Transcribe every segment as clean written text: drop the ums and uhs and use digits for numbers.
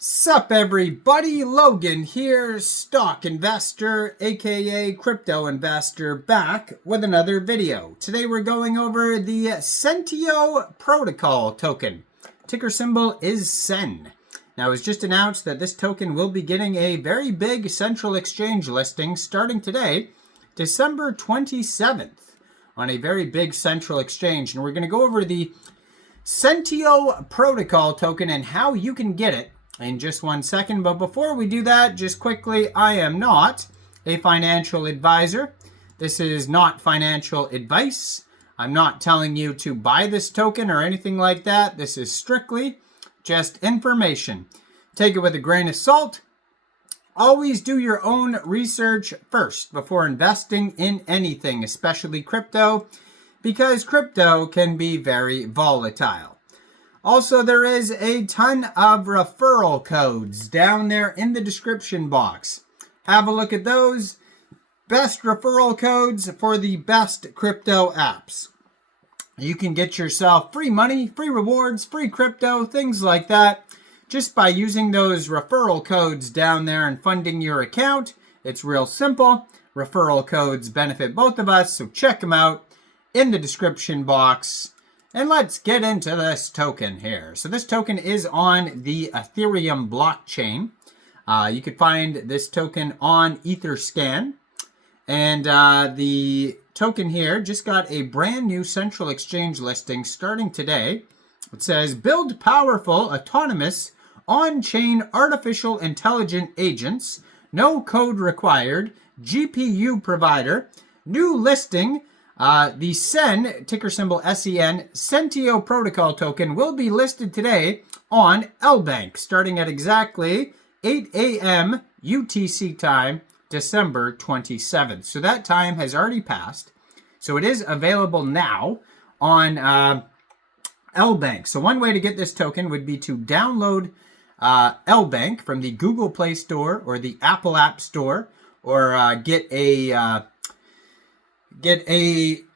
Sup everybody, Logan here, stock investor, aka crypto investor, back with another video. Today we're going over the Sentio protocol token. Ticker symbol is SEN. Now it was just announced that this token will be getting a very big central exchange listing starting today, December 27th, on a very big central exchange. And we're going to go over the Sentio protocol token and how you can get it in just 1 second. But before we do that, just quickly, I am not a financial advisor. This is not financial advice. I'm not telling you to buy this token or anything like that. This is strictly just information. Take it with a grain of salt. Always do your own research first before investing in anything, especially crypto, because crypto can be very volatile. Also, there is a ton of referral codes down there in the description box. Have a look at those. Best referral codes for the best crypto apps. You can get yourself free money, free rewards, free crypto, things like that, just by using those referral codes down there and funding your account. It's real simple. Referral codes benefit both of us, so check them out in the description box. And let's get into this token here. So this token is on the Ethereum blockchain. You could find this token on Etherscan. And the token here just got a brand new central exchange listing starting today. It says, build powerful, autonomous, on-chain artificial intelligent agents. No code required. GPU provider. New listing. The SEN, ticker symbol SEN, Sentio protocol token will be listed today on Lbank, starting at exactly 8 a.m. UTC time, December 27th. So that time has already passed. So it is available now on Lbank. So one way to get this token would be to download Lbank from the Google Play Store or the Apple App Store, or get a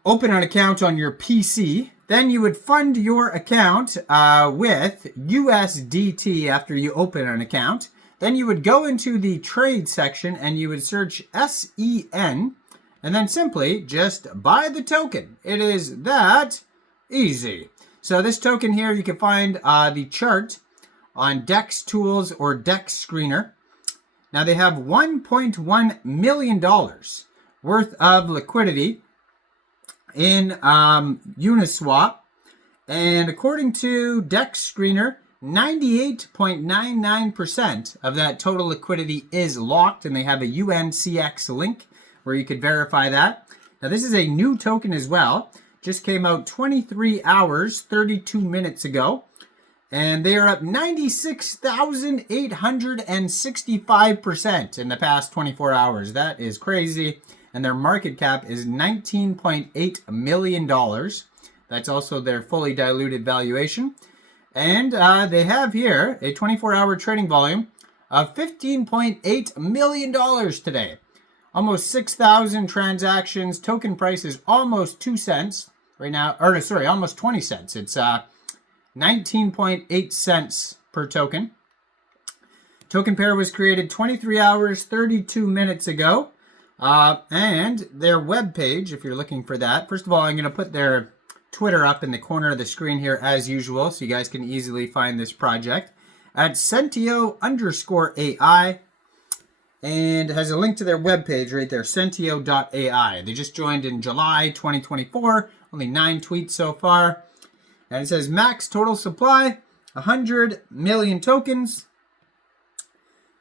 open an account on your PC. Then you would fund your account with USDT after you open an account. Then you would go into the trade section and you would search SEN and then simply just buy the token. It is that easy. So this token here, you can find the chart on DEX Tools or DEX Screener. Now they have $1.1 million worth of liquidity in Uniswap, and according to DEX Screener, 98.99% of that total liquidity is locked, and they have a UNCX link where you could verify that. Now this is a new token as well, just came out 23 hours 32 minutes ago, and they are up 96,865% in the past 24 hours. That is crazy. And their market cap is $19.8 million. That's also their fully diluted valuation. And they have here a 24-hour trading volume of $15.8 million today. Almost 6,000 transactions. Token price is almost 2 cents right now. Or sorry, almost 20 cents. It's 19.8 cents per token. Token pair was created 23 hours, 32 minutes ago. And their webpage, if you're looking for that. First of all, I'm going to put their Twitter up in the corner of the screen here as usual, so you guys can easily find this project at Sentio_AI. And it has a link to their webpage right there, Sentio.ai. They just joined in July 2024, only 9 tweets so far. And it says max total supply, 100 million tokens.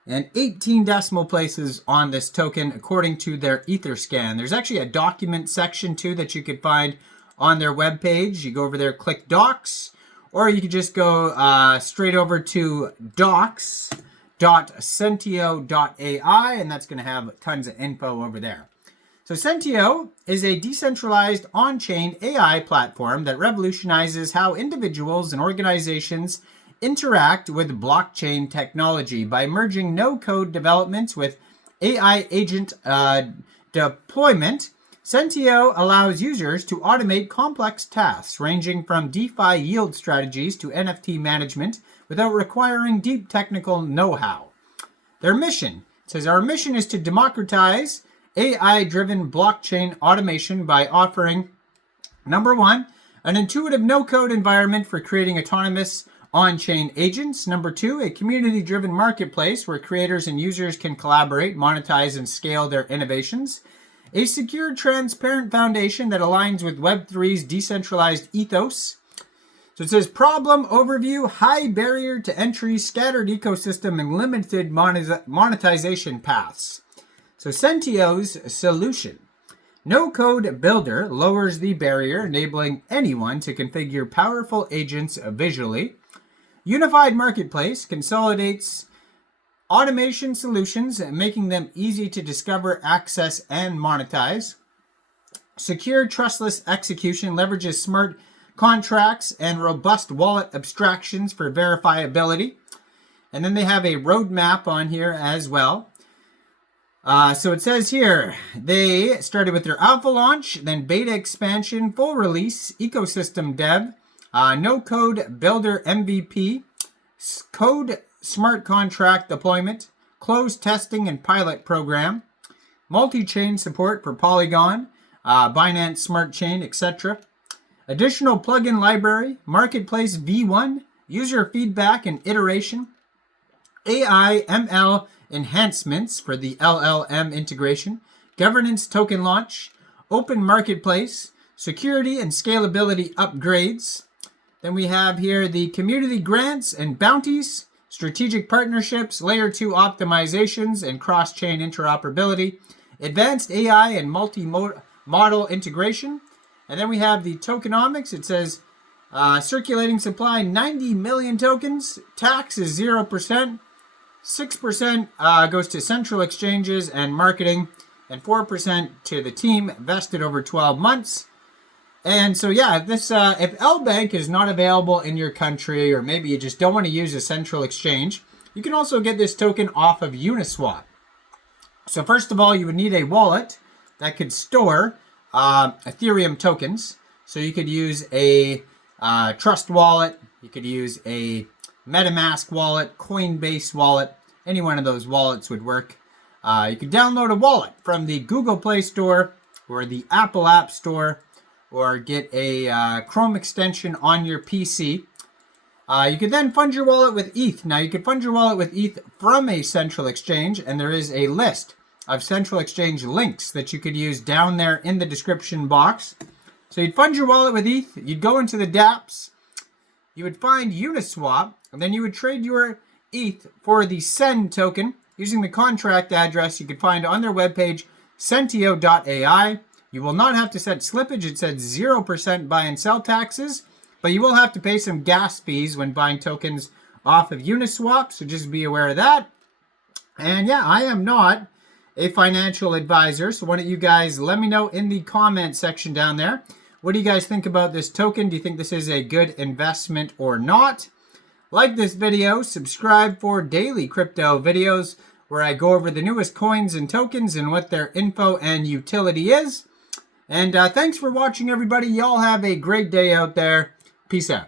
And 18 decimal places on this token according to their Etherscan. There's actually a document section too that you could find on their webpage. You go over there, click docs, or you could just go straight over to docs.sentio.ai, and that's going to have tons of info over there. So Sentio is a decentralized on-chain AI platform that revolutionizes how individuals and organizations interact with blockchain technology by merging no-code developments with AI agent deployment. Sentio allows users to automate complex tasks ranging from DeFi yield strategies to NFT management without requiring deep technical know-how. Their mission says, our mission is to democratize AI-driven blockchain automation by offering, number one, an intuitive no-code environment for creating autonomous on-chain agents. Number two, a community-driven marketplace where creators and users can collaborate, monetize, and scale their innovations. A secure, transparent foundation that aligns with Web3's decentralized ethos. So it says problem overview, high barrier to entry, scattered ecosystem, and limited monetization paths. So Sentio's solution. No-code builder lowers the barrier, enabling anyone to configure powerful agents visually. Unified marketplace consolidates automation solutions, making them easy to discover, access, and monetize. Secure, trustless execution leverages smart contracts and robust wallet abstractions for verifiability. And then they have a roadmap on here as well. So it says here, they started with their alpha launch, then beta expansion, full release, ecosystem dev, no-code builder MVP, code smart contract deployment, closed testing and pilot program, multi-chain support for Polygon, Binance Smart Chain, etc. Additional plugin library, marketplace V1, user feedback and iteration, AI ML enhancements for the LLM integration, governance token launch, open marketplace, security and scalability upgrades. Then we have here the community grants and bounties, strategic partnerships, layer 2 optimizations and cross-chain interoperability, advanced AI and multi-model integration. And then we have the tokenomics. It says circulating supply 90 million tokens, tax is 0%, 6% goes to central exchanges and marketing, and 4% to the team, vested over 12 months. And so, yeah, this if Lbank is not available in your country, or maybe you just don't want to use a central exchange, you can also get this token off of Uniswap. So first of all, you would need a wallet that could store Ethereum tokens. So you could use a Trust wallet, you could use a MetaMask wallet, Coinbase wallet, any one of those wallets would work. You could download a wallet from the Google Play Store or the Apple App Store, or get a Chrome extension on your PC. You could then fund your wallet with ETH. Now, you could fund your wallet with ETH from a central exchange, and there is a list of central exchange links that you could use down there in the description box. So you'd fund your wallet with ETH, you'd go into the dApps, you would find Uniswap, and then you would trade your ETH for the Send token using the contract address you could find on their webpage, Sentio.ai. You will not have to set slippage. It said 0% buy and sell taxes, but you will have to pay some gas fees when buying tokens off of Uniswap, so just be aware of that. And yeah, I am not a financial advisor, so why don't you guys let me know in the comment section down there. What do you guys think about this token? Do you think this is a good investment or not? Like this video, subscribe for daily crypto videos where I go over the newest coins and tokens and what their info and utility is. And thanks for watching, everybody. Y'all have a great day out there. Peace out.